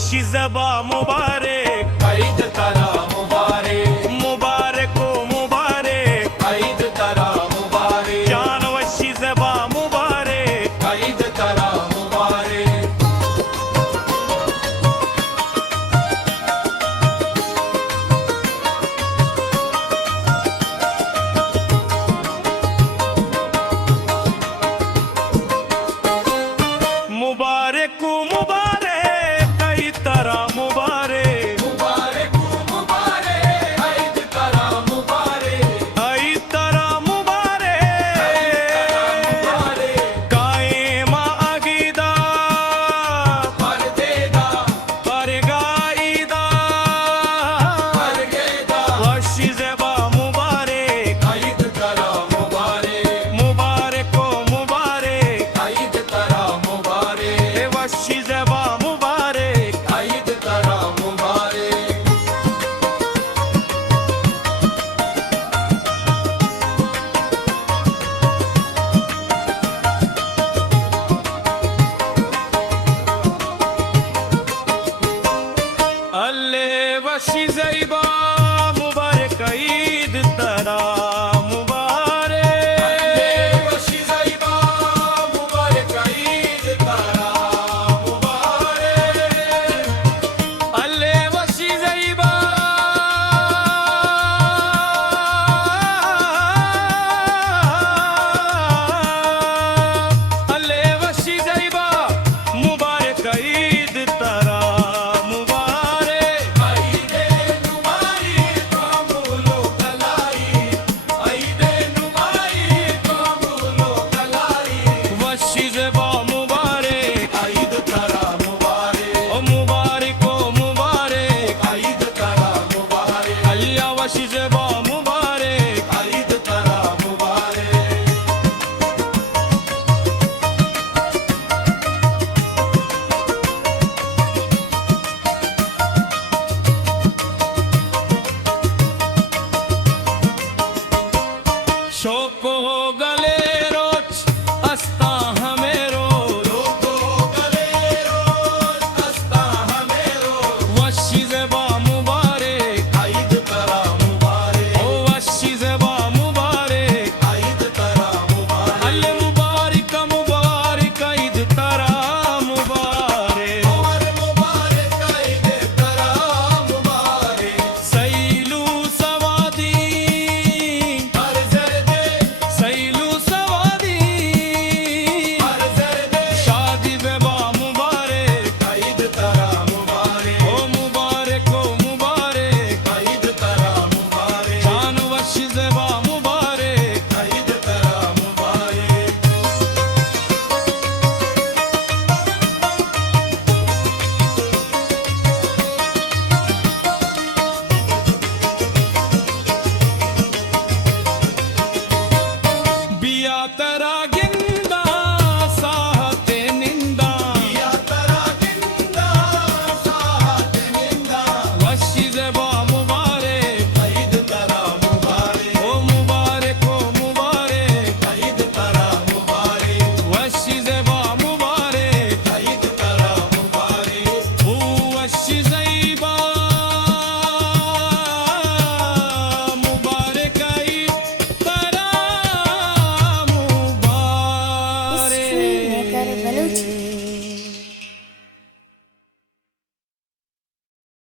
वशी ज़बा मुबारक ईद तरा मुबारक मुबारक ओ मुबारक ईद तरा मुबारक जान वशी ज़बा मुबारक ईद तरा मुबारक मुबारक ओ मुबारक ईद तरा मुबारक मुबारक मुबारक ईद तरा मुबारक ईद तरा मुबारक कायमा अगीदा परदेदा परगाईदा परगेदा वशी ज़बा मुबारक ईद तरा मुबारक मुबारक ओ मुबारक ईद तरा मुबारक वशी ज़बा मुबारक ईद तरा मुबारक अल्ले वशी ज़ैबा